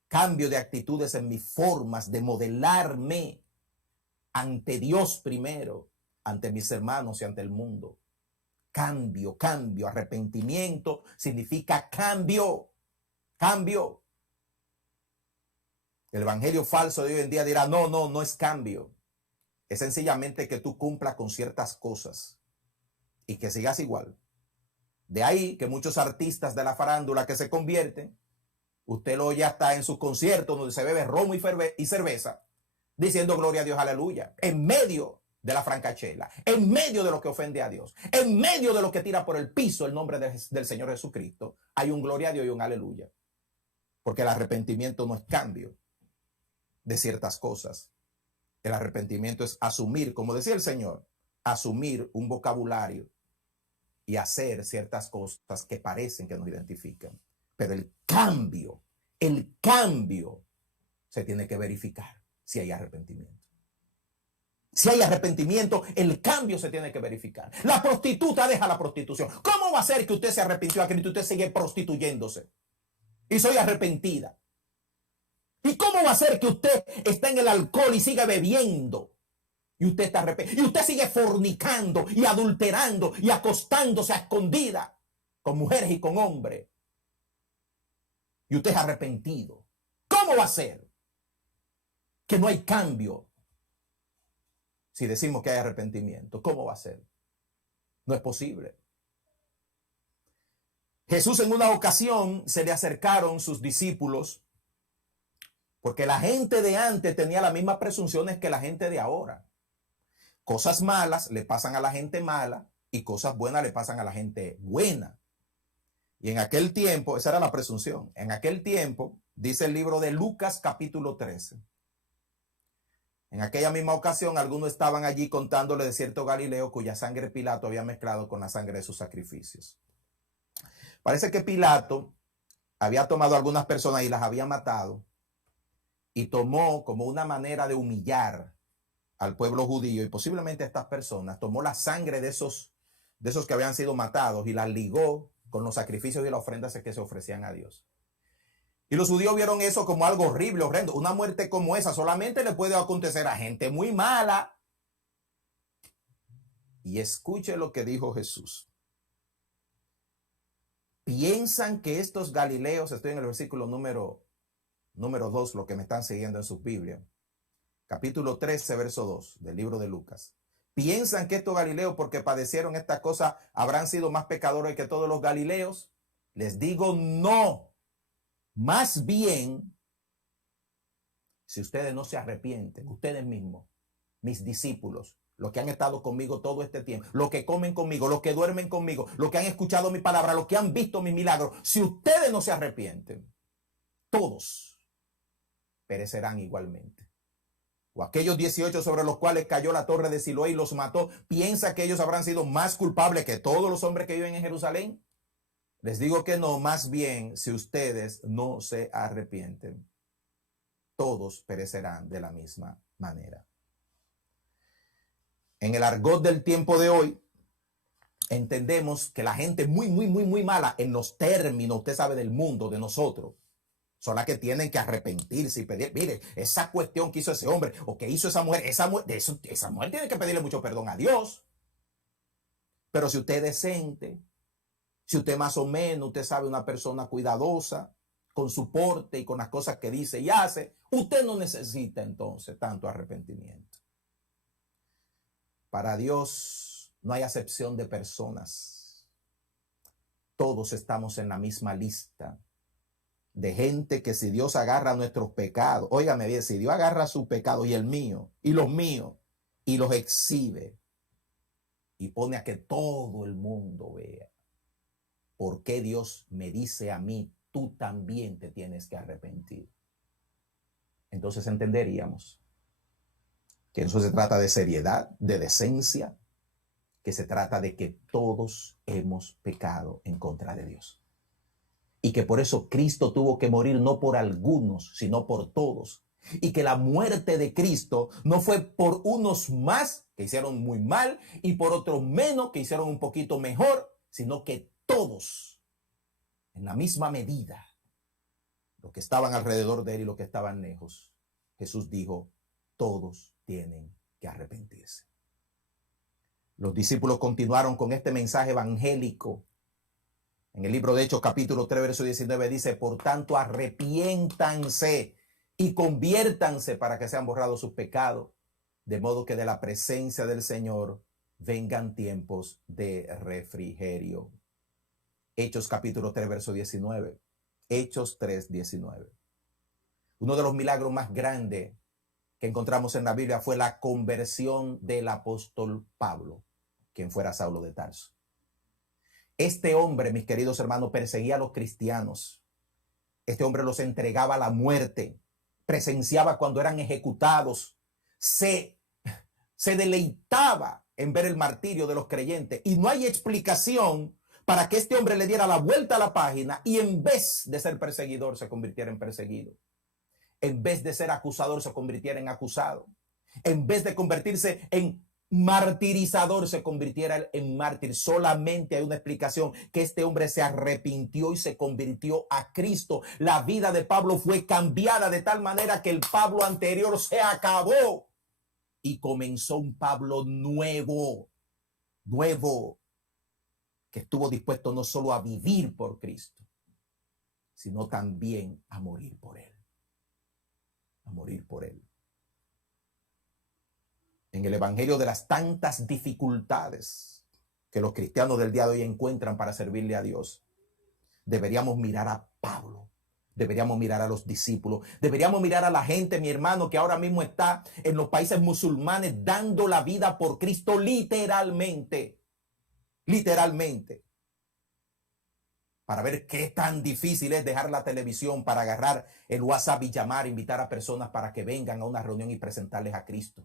cambio de actitudes en mis formas de modelarme. ante Dios primero, ante mis hermanos y ante el mundo. Cambio, cambio, arrepentimiento significa cambio, cambio. El evangelio falso de hoy en día dirá, no, no, no es cambio. Es sencillamente que tú cumplas con ciertas cosas y que sigas igual. De ahí que muchos artistas de la farándula que se convierten, usted lo oye hasta en sus conciertos donde se bebe romo y cerveza, diciendo gloria a Dios, aleluya, en medio de la francachela, en medio de lo que ofende a Dios, en medio de lo que tira por el piso el nombre del Señor Jesucristo, hay un gloria a Dios y un aleluya. Porque el arrepentimiento no es cambio de ciertas cosas. El arrepentimiento es asumir, como decía el Señor, asumir un vocabulario y hacer ciertas cosas que parecen que nos identifican. Pero el cambio se tiene que verificar si hay arrepentimiento. Si hay arrepentimiento, el cambio se tiene que verificar. La prostituta deja la prostitución. ¿Cómo va a ser que usted se arrepintió a Cristo y usted sigue prostituyéndose? Y soy arrepentida. ¿Y cómo va a ser que usted está en el alcohol y sigue bebiendo? Y usted está arrepentido. Y usted sigue fornicando y adulterando y acostándose a escondida con mujeres y con hombres. Y usted es arrepentido. ¿Cómo va a ser que no hay cambio si decimos que hay arrepentimiento? ¿Cómo va a ser? No es posible. Jesús en una ocasión se le acercaron sus discípulos porque la gente de antes tenía las mismas presunciones que la gente de ahora. Cosas malas le pasan a la gente mala y cosas buenas le pasan a la gente buena. Y en aquel tiempo, esa era la presunción. En aquel tiempo, dice el libro de Lucas capítulo 13. En aquella misma ocasión, algunos estaban allí contándole de cierto Galileo cuya sangre Pilato había mezclado con la sangre de sus sacrificios. Parece que Pilato había tomado a algunas personas y las había matado y tomó como una manera de humillar al pueblo judío y posiblemente a estas personas, tomó la sangre de esos que habían sido matados y la ligó con los sacrificios y las ofrendas que se ofrecían a Dios. Y los judíos vieron eso como algo horrible, horrendo. Una muerte como esa solamente le puede acontecer a gente muy mala. Y escuche lo que dijo Jesús. Piensan que estos galileos, estoy en el versículo número 2, lo que me están siguiendo en su Biblia. Capítulo 13, verso 2 del libro de Lucas. ¿Piensan que estos galileos, porque padecieron esta cosa, habrán sido más pecadores que todos los galileos? Les digo no. Más bien, si ustedes no se arrepienten, ustedes mismos, mis discípulos, los que han estado conmigo todo este tiempo, los que comen conmigo, los que duermen conmigo, los que han escuchado mi palabra, los que han visto mis milagros, si ustedes no se arrepienten, todos perecerán igualmente. O aquellos 18 sobre los cuales cayó la torre de Siloé y los mató, ¿piensa que ellos habrán sido más culpables que todos los hombres que viven en Jerusalén? Les digo que no, más bien, si ustedes no se arrepienten, todos perecerán de la misma manera. En el argot del tiempo de hoy, entendemos que la gente muy mala en los términos, usted sabe, del mundo, de nosotros, son las que tienen que arrepentirse y pedir, mire, esa cuestión que hizo ese hombre o que hizo esa mujer, esa mujer tiene que pedirle mucho perdón a Dios. Pero si usted es decente, si usted más o menos, usted sabe, una persona cuidadosa, con su porte y con las cosas que dice y hace, usted no necesita entonces tanto arrepentimiento. Para Dios no hay acepción de personas. Todos estamos en la misma lista de gente que si Dios agarra nuestros pecados, óigame bien, si Dios agarra sus pecados y el mío y los míos y los exhibe y pone a que todo el mundo vea, ¿por qué Dios me dice a mí, tú también te tienes que arrepentir? Entonces entenderíamos que eso se trata de seriedad, de decencia, que se trata de que todos hemos pecado en contra de Dios. Y que por eso Cristo tuvo que morir no por algunos, sino por todos. Y que la muerte de Cristo no fue por unos más que hicieron muy mal y por otros menos que hicieron un poquito mejor, sino que todos, en la misma medida, los que estaban alrededor de él y los que estaban lejos, Jesús dijo, todos tienen que arrepentirse. Los discípulos continuaron con este mensaje evangélico. En el libro de Hechos, capítulo 3, verso 19, dice: por tanto, arrepiéntanse y conviértanse para que sean borrados sus pecados, de modo que de la presencia del Señor vengan tiempos de refrigerio. Hechos, capítulo 3, verso 19. Hechos 3, 19. Uno de los milagros más grandes que encontramos en la Biblia fue la conversión del apóstol Pablo, quien fuera Saulo de Tarso. Este hombre, mis queridos hermanos, perseguía a los cristianos. Este hombre los entregaba a la muerte, presenciaba cuando eran ejecutados, se deleitaba en ver el martirio de los creyentes, y no hay explicación para que este hombre le diera la vuelta a la página y en vez de ser perseguidor se convirtiera en perseguido. En vez de ser acusador se convirtiera en acusado. En vez de convertirse en martirizador se convirtiera en mártir. Solamente hay una explicación: que este hombre se arrepintió y se convirtió a Cristo. La vida de Pablo fue cambiada de tal manera que el Pablo anterior se acabó y comenzó un Pablo nuevo, que estuvo dispuesto no solo a vivir por Cristo, sino también a morir por él. A morir por él. En el evangelio de las tantas dificultades que los cristianos del día de hoy encuentran para servirle a Dios, deberíamos mirar a Pablo, deberíamos mirar a los discípulos, deberíamos mirar a la gente, mi hermano, que ahora mismo está en los países musulmanes dando la vida por Cristo literalmente, para ver qué tan difícil es dejar la televisión para agarrar el WhatsApp y llamar, invitar a personas para que vengan a una reunión y presentarles a Cristo.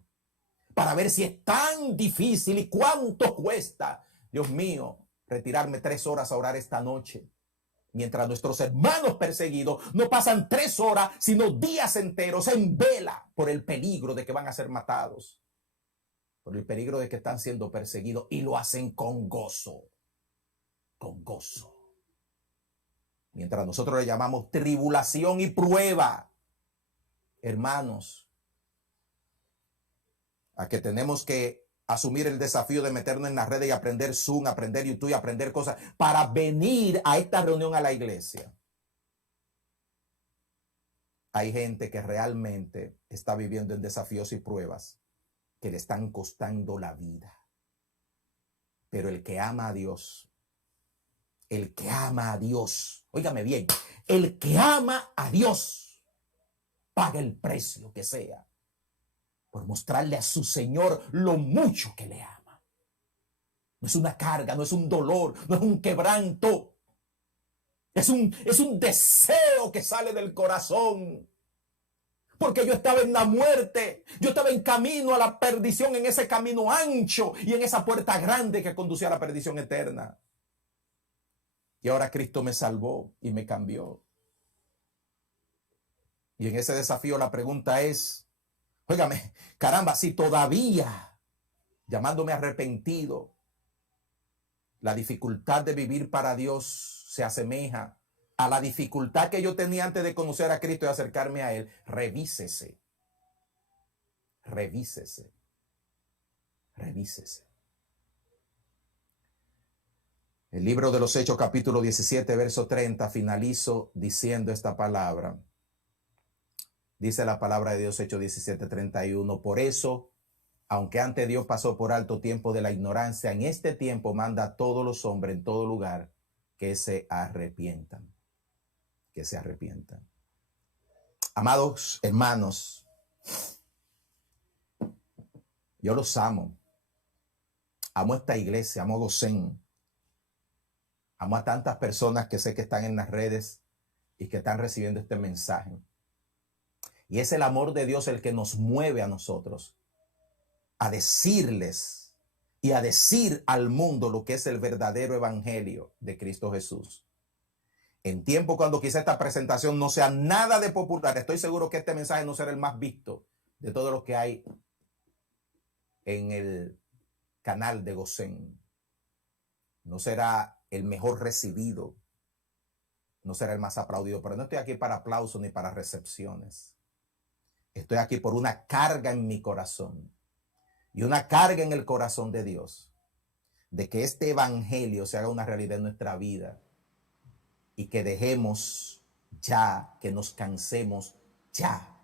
Para ver si es tan difícil y cuánto cuesta, Dios mío, retirarme 3 horas a orar esta noche. Mientras nuestros hermanos perseguidos no pasan 3 horas, sino días enteros en vela por el peligro de que van a ser matados, por el peligro de que están siendo perseguidos, y lo hacen con gozo, con gozo. Mientras nosotros le llamamos tribulación y prueba, hermanos, a que tenemos que asumir el desafío de meternos en las redes y aprender Zoom, aprender YouTube y aprender cosas para venir a esta reunión a la iglesia. Hay gente que realmente está viviendo en desafíos y pruebas que le están costando la vida. Pero el que ama a Dios, óigame bien, el que ama a Dios paga el precio que sea por mostrarle a su Señor lo mucho que le ama. No es una carga, no es un dolor, no es un quebranto. Es un deseo que sale del corazón. Porque yo estaba en la muerte, yo estaba en camino a la perdición, en ese camino ancho y en esa puerta grande que conducía a la perdición eterna. Y ahora Cristo me salvó y me cambió. Y en ese desafío la pregunta es: óigame, caramba, si todavía, llamándome arrepentido, la dificultad de vivir para Dios se asemeja a la dificultad que yo tenía antes de conocer a Cristo y acercarme a Él, revísese. Revísese. Revísese. El libro de los Hechos, capítulo 17, verso 30, finalizo diciendo esta palabra. Dice la palabra de Dios, Hechos 17, 31. Por eso, aunque antes Dios pasó por alto tiempo de la ignorancia, en este tiempo manda a todos los hombres en todo lugar que se arrepientan. Que se arrepientan. Amados hermanos, yo los amo. Amo esta iglesia, amo Gosén. Amo a tantas personas que sé que están en las redes y que están recibiendo este mensaje. Y es el amor de Dios el que nos mueve a nosotros a decirles y a decir al mundo lo que es el verdadero evangelio de Cristo Jesús. En tiempo cuando quizá esta presentación no sea nada de popular, estoy seguro que este mensaje no será el más visto de todos los que hay en el canal de Gosén. No será el mejor recibido, no será el más aplaudido, pero no estoy aquí para aplausos ni para recepciones. Estoy aquí por una carga en mi corazón y una carga en el corazón de Dios de que este evangelio se haga una realidad en nuestra vida y que dejemos ya, que nos cansemos ya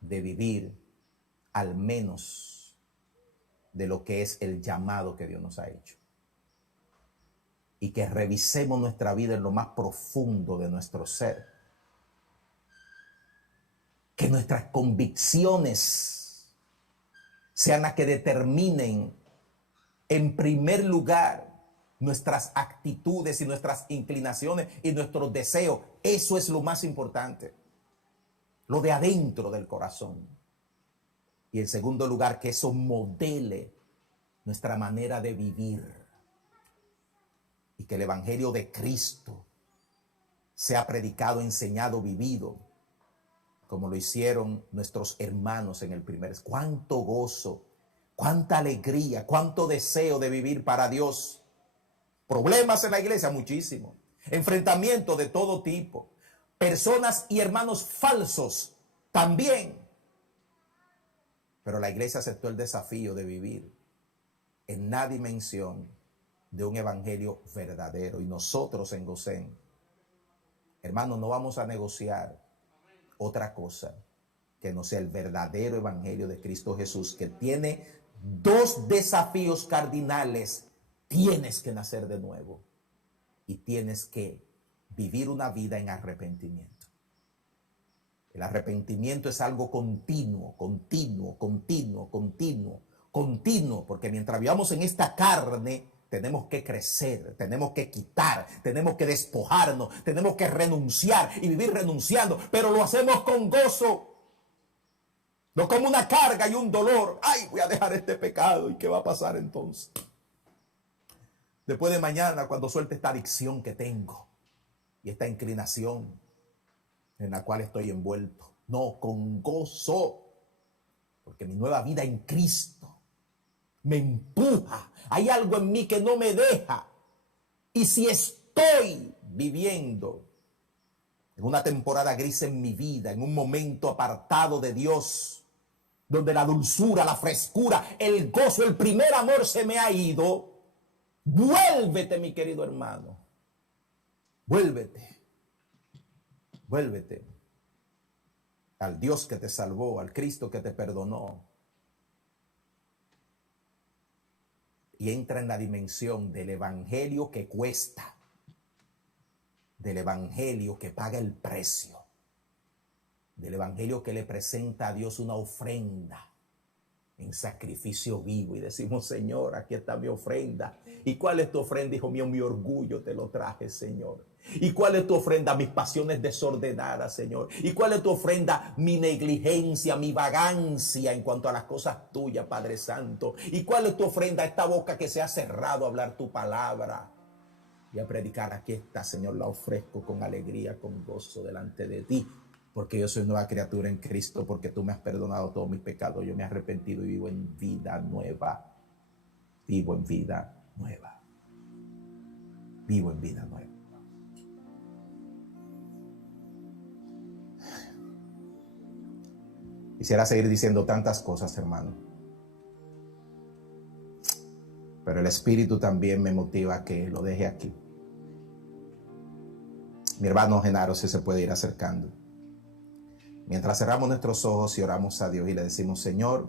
de vivir al menos de lo que es el llamado que Dios nos ha hecho. Y que revisemos nuestra vida en lo más profundo de nuestro ser. Que nuestras convicciones sean las que determinen en primer lugar nuestras actitudes y nuestras inclinaciones y nuestros deseos. Eso es lo más importante. Lo de adentro del corazón. Y en segundo lugar, que eso modele nuestra manera de vivir. Y que el evangelio de Cristo sea predicado, enseñado, vivido, como lo hicieron nuestros hermanos en el primer. Cuánto gozo, cuánta alegría, cuánto deseo de vivir para Dios. Problemas en la iglesia, muchísimo. Enfrentamientos de todo tipo. Personas y hermanos falsos, también. Pero la iglesia aceptó el desafío de vivir en la dimensión de un evangelio verdadero. Y nosotros en Gosén, hermanos, no vamos a negociar otra cosa que no sea el verdadero evangelio de Cristo Jesús, que tiene dos desafíos cardinales. Tienes que nacer de nuevo y tienes que vivir una vida en arrepentimiento. El arrepentimiento es algo continuo, porque mientras vivamos en esta carne, tenemos que crecer, tenemos que quitar, tenemos que despojarnos, tenemos que renunciar y vivir renunciando, pero lo hacemos con gozo, no como una carga y un dolor. Ay, voy a dejar este pecado, ¿y qué va a pasar entonces? Después de mañana, cuando suelte esta adicción que tengo y esta inclinación en la cual estoy envuelto. No, con gozo, porque mi nueva vida en Cristo me empuja. Hay algo en mí que no me deja. Y si estoy viviendo en una temporada gris en mi vida, en un momento apartado de Dios, donde la dulzura, la frescura, el gozo, el primer amor se me ha ido, vuélvete, mi querido hermano. Vuélvete. Vuélvete al Dios que te salvó, al Cristo que te perdonó. Y entra en la dimensión del evangelio que cuesta, del evangelio que paga el precio, del evangelio que le presenta a Dios una ofrenda en sacrificio vivo. Y decimos: Señor, aquí está mi ofrenda. ¿Y cuál es tu ofrenda, hijo mío? Mi orgullo te lo traje, Señor. ¿Y cuál es tu ofrenda? Mis pasiones desordenadas, Señor. ¿Y cuál es tu ofrenda? Mi negligencia, mi vagancia en cuanto a las cosas tuyas, Padre Santo. ¿Y cuál es tu ofrenda? Esta boca que se ha cerrado a hablar tu palabra y a predicar. Aquí está, Señor, la ofrezco con alegría, con gozo delante de ti, porque yo soy nueva criatura en Cristo, porque tú me has perdonado todos mis pecados. Yo me he arrepentido y vivo en vida nueva. Vivo en vida nueva. Vivo en vida nueva. Quisiera seguir diciendo tantas cosas, hermano, pero el Espíritu también me motiva a que lo deje aquí. Mi hermano Genaro, si se puede ir acercando. Mientras cerramos nuestros ojos y oramos a Dios y le decimos: Señor,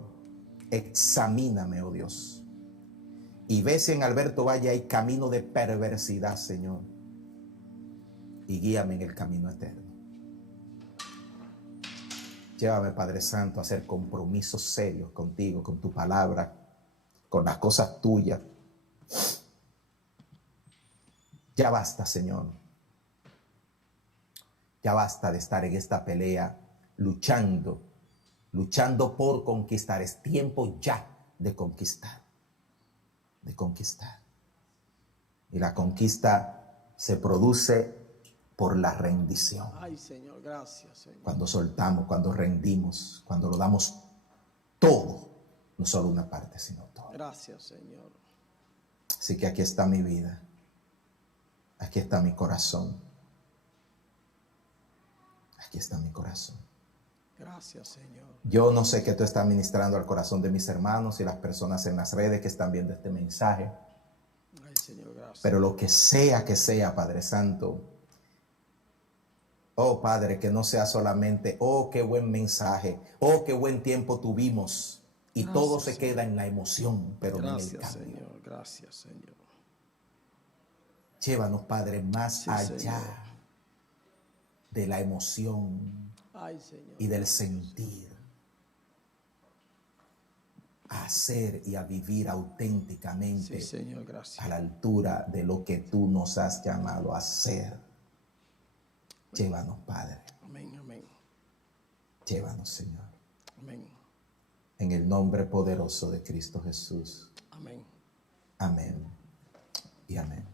examíname, oh Dios, y ve si en Alberto Valle hay camino de perversidad, Señor, y guíame en el camino eterno. Llévame, Padre Santo, a hacer compromisos serios contigo, con tu palabra, con las cosas tuyas. Ya basta, Señor. Ya basta de estar en esta pelea luchando por conquistar. Es tiempo ya de conquistar. De conquistar. Y la conquista se produce por la rendición. Ay, Señor, gracias, Señor. Cuando soltamos, cuando rendimos, cuando lo damos todo, no solo una parte, sino todo. Gracias, Señor. Así que aquí está mi vida. Aquí está mi corazón. Aquí está mi corazón. Gracias, Señor. Yo no sé qué tú estás ministrando al corazón de mis hermanos y las personas en las redes que están viendo este mensaje. Ay, Señor, gracias. Pero lo que sea, Padre Santo, oh Padre, que no sea solamente, oh qué buen mensaje, oh qué buen tiempo tuvimos, y Gracias, todo se Señor. queda en la emoción, pero no en el Gracias, cambio. Señor. Gracias, Señor. Llévanos, Padre, más Sí, allá Señor. de la emoción Ay, Señor. y del Gracias. sentir, a hacer y a vivir auténticamente Sí, Señor. Gracias. a la altura de lo que tú nos has llamado a hacer. Llévanos, Padre. Amén, amén. Llévanos, Señor. Amén. En el nombre poderoso de Cristo Jesús. Amén. Amén y amén.